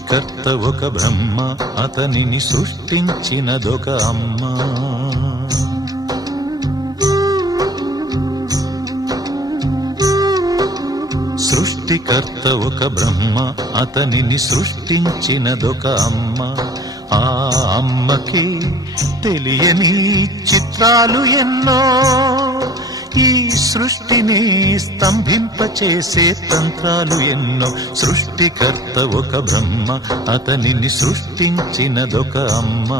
సృష్టికర్త ఒక బ్రహ్మ, అతనిని సృష్టించినదొక అమ్మ. సృష్టికర్త ఒక బ్రహ్మ, అతనిని సృష్టించినదొక అమ్మ. ఆ అమ్మకి తెలియని చిత్రాలు ఎన్నో, ఈ సృష్టిని స్తంభింపచేసే తంత్రాలు ఎన్నో. సృష్టికర్త ఒక బ్రహ్మ, అతనిని సృష్టించినదొక అమ్మ.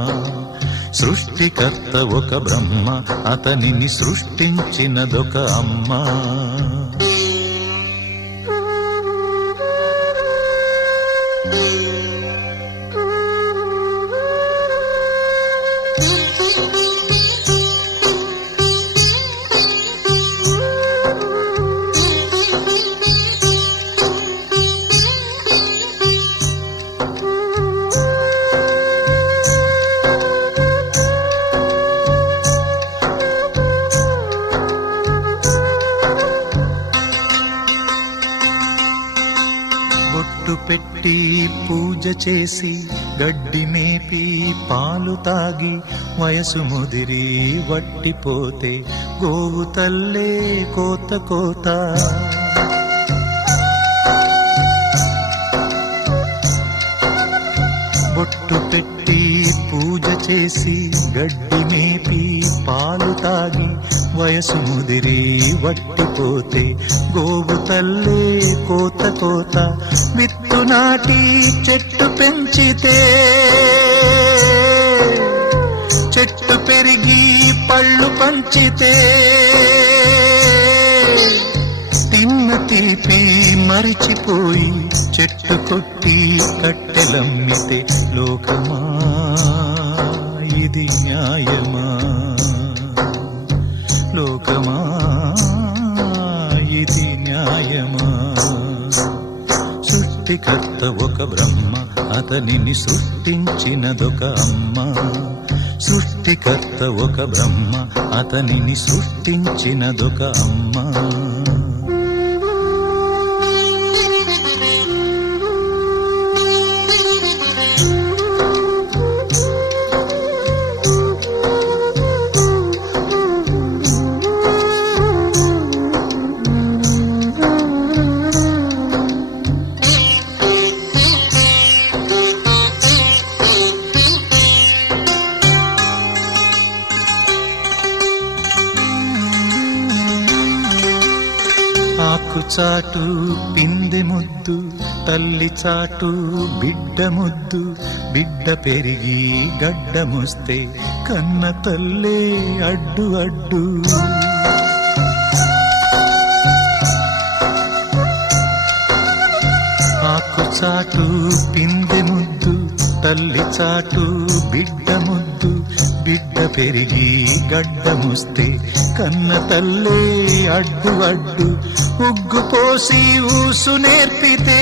సృష్టికర్త ఒక బ్రహ్మ, అతనిని సృష్టించినదొక అమ్మ. బొట్టు పెట్టి పూజ చేసి గడ్డి మేపి పాలు తాగి వయసు ముదిరి వట్టిపోతే గోవు తల్లే కోత కోత. బొట్టు పెట్టి పూజ చేసి గడ్డి మేపి పాలు తాగి వయసు ముదిరి వట్టిపోతే గోవు తల్లే కోత కోత. విత్తు నాటి చెట్టు పెంచితే చెట్టు పెరిగి పళ్ళు పంచితే తిన్న తీపి మరిచిపోయి చెట్టు కొట్టి కట్టెలమ్మితే లోకమా ఇది న్యాయమా? లోకమా ఇది న్యాయమా? సృష్టికర్త ఒక బ్రహ్మ, అతనిని సృష్టించినదొక అమ్మ. సృష్టికర్త ఒక బ్రహ్మ, అతనిని సృష్టించినదొక అమ్మ. ఆకు చాటు పిందె ముద్దు, తల్లి చాటు బిడ్డ ముద్దు. బిడ్డ పెరిగి గడ్డముస్తే కన్న తల్లే అడ్డు అడ్డు. ఆకు చాటు పిందె ముద్దు, తల్లి చాటు బిడ్డ ముద్దు. బిడ్డ పెరిగి గడ్డముస్తే కన్న తల్లే అడ్డు అడ్డు. ఉగ్గు పోసి ఊసు నేర్పితే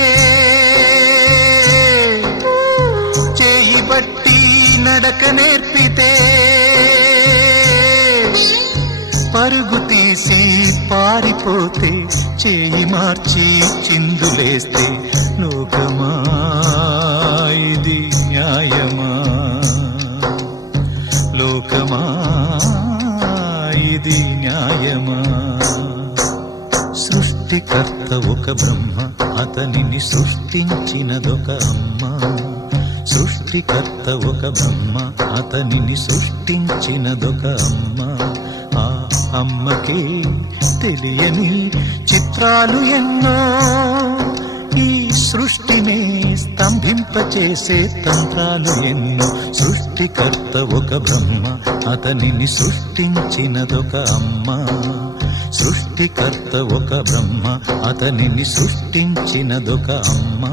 చేయి బట్టి నడక నేర్పితే పరుగు తీసి పారిపోతే చేయి మార్చి చిందులేస్తే లోకమా ఇది న్యాయమా? లోకమా ఇది న్యాయమా? సృష్టికర్త ఒక బ్రహ్మ, అతనిని సృష్టించినదొక అమ్మ. సృష్టికర్త ఒక బ్రహ్మ, అతనిని సృష్టించినదొక అమ్మ. ఆ అమ్మకి తెలియని చిత్రాలు ఎన్నో, ఈ సృష్టిని స్తంభింపచేసే తంత్రాలు ఎన్నో. సృష్టికర్త ఒక బ్రహ్మ, అతనిని సృష్టించినదొక అమ్మ. సృష్టికర్త ఒక బ్రహ్మ, అతనిని సృష్టించినదొక అమ్మ.